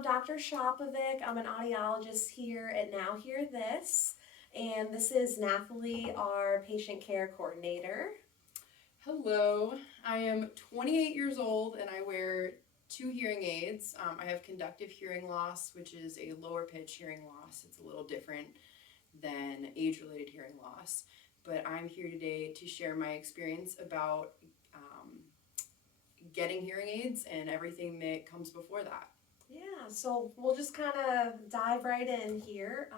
I'm Dr. Shopovick. I'm an audiologist here at Now Hear This. And this is Nathalie, our patient care coordinator. Hello, I am 28 years old and I wear 2 hearing aids. I have conductive hearing loss, which is a lower pitch hearing loss. It's a little different than age-related hearing loss. But I'm here today to share my experience about getting hearing aids and everything that comes before that. Yeah, so we'll just kind of dive right in here.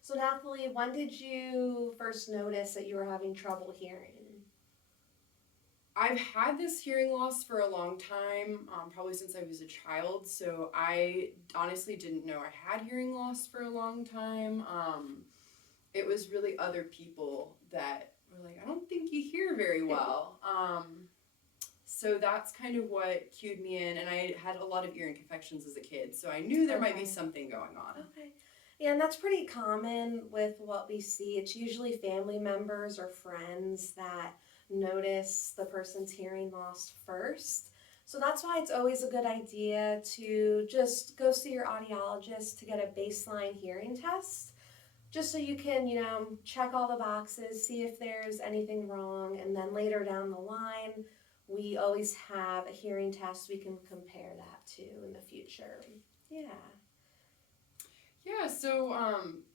So Nathalie, when did you first notice that you were having trouble hearing? I've had this hearing loss for a long time, probably since I was a child, so I honestly didn't know I had hearing loss for a long time. It was really other people that were like, I don't think you hear very well. So that's kind of what cued me in, and I had a lot of ear infections as a kid, so I knew there might be something going on. Okay. Yeah, and that's pretty common with what we see. It's usually family members or friends that notice the person's hearing loss first. So that's why it's always a good idea to just go see your audiologist to get a baseline hearing test, just so you can, check all the boxes, see if there's anything wrong, and then later down the line, we always have a hearing test we can compare that to in the future. Yeah. Yeah, so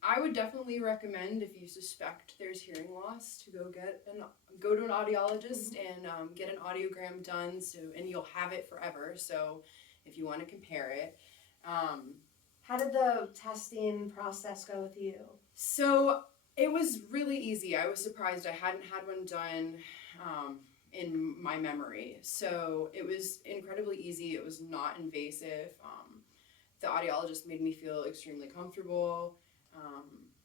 I would definitely recommend, if you suspect there's hearing loss, to go to an audiologist and get an audiogram done. And you'll have it forever. So if you want to compare it. How did the testing process go with you? So it was really easy. I was surprised I hadn't had one done in my memory. So it was incredibly easy. It was not invasive. The audiologist made me feel extremely comfortable.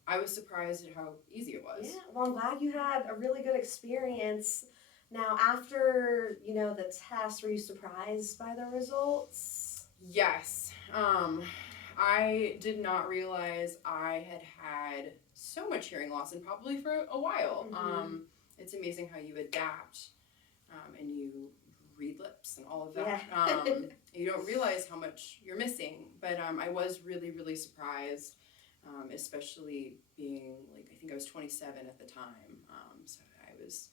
I was surprised at how easy it was. Yeah, well, I'm glad you had a really good experience. Now, after, the test, were you surprised by the results? Yes. I did not realize I had so much hearing loss, and probably for a while. It's amazing how you adapt and you read lips and all of that. Yeah. You don't realize how much you're missing, but I was really, really surprised, especially being I think I was 27 at the time, so it was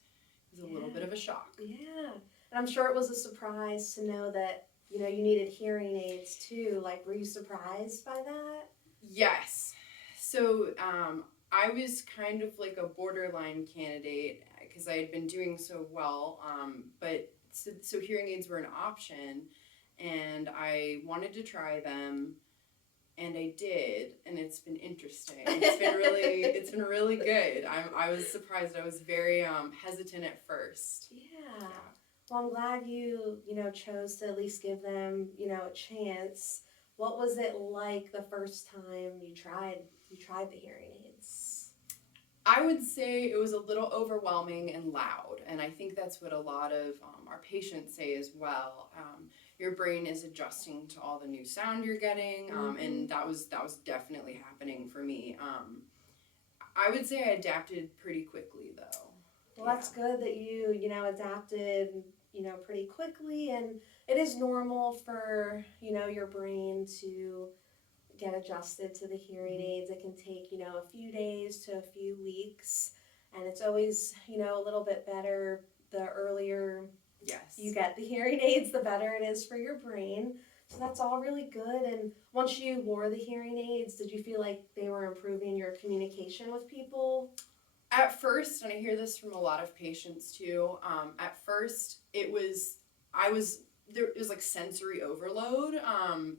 a little bit of a shock. Yeah, and I'm sure it was a surprise to know that, you needed hearing aids too. Were you surprised by that? Yes. So I was kind of like a borderline candidate because I had been doing so well, but so hearing aids were an option, and I wanted to try them, and I did, and it's been interesting. It's been really good. I was surprised. I was very hesitant at first. Yeah. Well, I'm glad you chose to at least give them, a chance. What was it like the first time you tried the hearing aids? I would say it was a little overwhelming and loud, and I think that's what a lot of our patients say as well. Your brain is adjusting to all the new sound you're getting, and that was definitely happening for me. I would say I adapted pretty quickly, though. Well, that's good that you adapted, pretty quickly, and it is normal for, your brain to get adjusted to the hearing aids. It can take, a few days to a few weeks, and it's always, a little bit better the earlier you get the hearing aids, the better it is for your brain. So that's all really good. And once you wore the hearing aids, did you feel like they were improving your communication with people? At first, and I hear this from a lot of patients too, at first it was like sensory overload.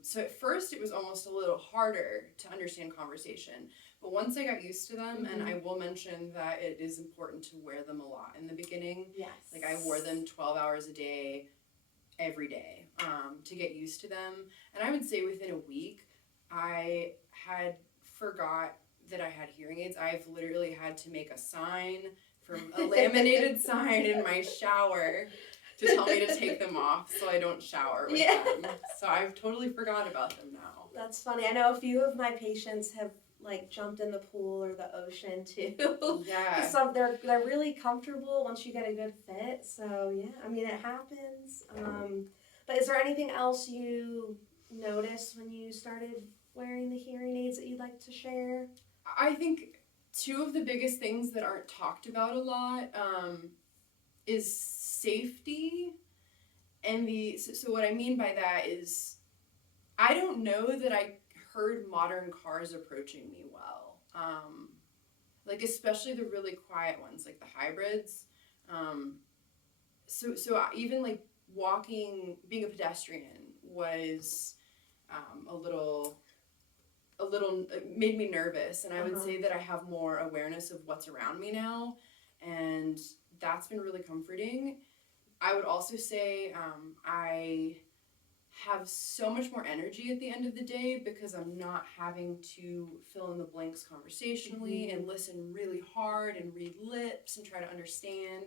So at first it was almost a little harder to understand conversation. But once I got used to them, and I will mention that it is important to wear them a lot in the beginning. Yes. I wore them 12 hours a day, every day, to get used to them. And I would say within a week, I had forgot that I had hearing aids. I've literally had to make a sign, a laminated sign in my shower to tell me to take them off so I don't shower with them. So I've totally forgot about them now. That's funny. I know a few of my patients have jumped in the pool or the ocean too. Yeah. They're really comfortable once you get a good fit. So yeah, it happens. But is there anything else you notice when you started wearing the hearing aids that you'd like to share? I think two of the biggest things that aren't talked about a lot is safety. And so what I mean by that is I don't know that I heard modern cars approaching me well. Like especially the really quiet ones, like the hybrids. So even like walking, being a pedestrian was a little it made me nervous, and I would say that I have more awareness of what's around me now, and that's been really comforting. I would also say I have so much more energy at the end of the day because I'm not having to fill in the blanks conversationally and listen really hard and read lips and try to understand.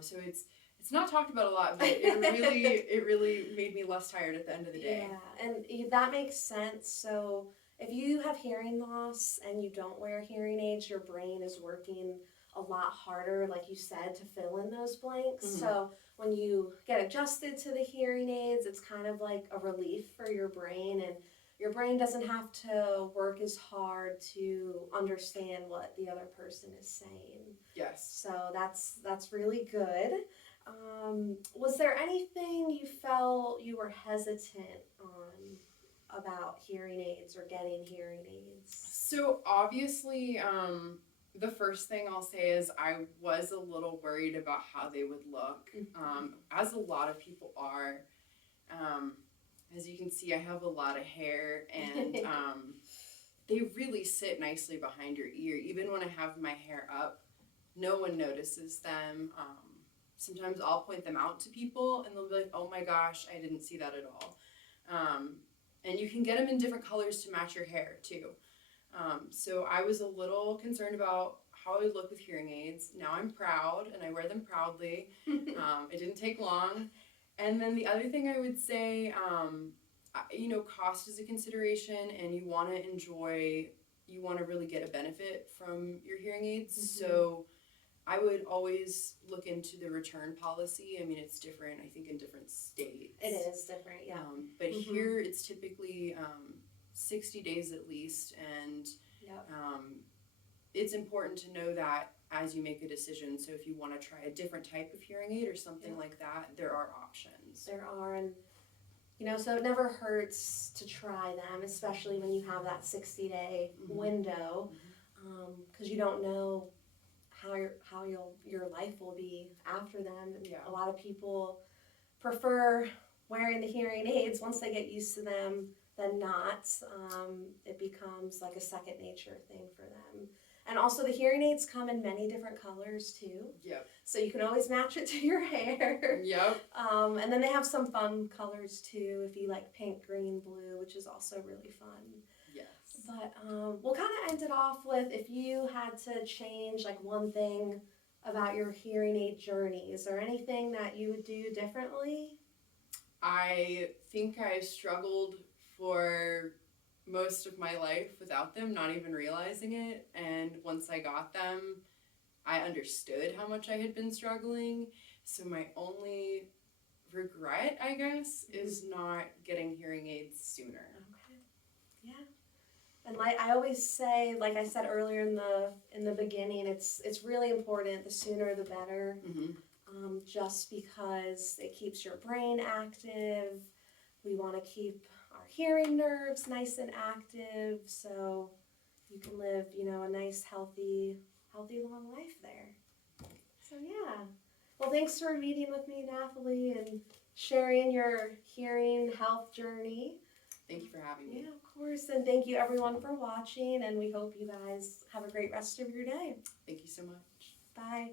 So it's not talked about a lot, but it really made me less tired at the end of the day. Yeah, and that makes sense. So if you have hearing loss and you don't wear hearing aids, your brain is working a lot harder, like you said, to fill in those blanks. So when you get adjusted to the hearing aids, it's kind of like a relief for your brain, and your brain doesn't have to work as hard to understand what the other person is saying. Yes. So that's really good. Was there anything you felt you were hesitant on about hearing aids or getting hearing aids? So obviously, the first thing I'll say is I was a little worried about how they would look, as a lot of people are. As you can see, I have a lot of hair, and they really sit nicely behind your ear. Even when I have my hair up, no one notices them. Sometimes I'll point them out to people, and they'll be like, oh my gosh, I didn't see that at all. And you can get them in different colors to match your hair, too. So I was a little concerned about how I would look with hearing aids. Now I'm proud, and I wear them proudly. It didn't take long. And then the other thing I would say, cost is a consideration, and you want to really get a benefit from your hearing aids. So I would always look into the return policy. I mean, it's different, I think, in different states. It is different, yeah. But here it's typically 60 days at least, and it's important to know that as you make a decision. So if you want to try a different type of hearing aid or something like that, there are options. There are, and so it never hurts to try them, especially when you have that 60-day window, because you don't know how your life will be after them. A lot of people prefer wearing the hearing aids once they get used to them than not. It becomes like a second nature thing for them. And also the hearing aids come in many different colors too. Yep. So you can always match it to your hair. Yep. And then they have some fun colors too, if you like pink, green, blue, which is also really fun. Yes. But we'll kind of end it off with, if you had to change like one thing about your hearing aid journey, is there anything that you would do differently? I think I struggled for most of my life without them, not even realizing it. And once I got them, I understood how much I had been struggling. So my only regret, I guess, is not getting hearing aids sooner. Okay. Yeah. And like I always say, like I said earlier in the beginning, it's really important. The sooner the better. Just because it keeps your brain active. We want to keep our hearing nerves nice and active, so you can live, a nice, healthy, long life there. So yeah. Well, thanks for meeting with me, Nathalie, and sharing your hearing health journey. Thank you for having me. Yeah, of course. And thank you everyone for watching, and we hope you guys have a great rest of your day. Thank you so much. Bye.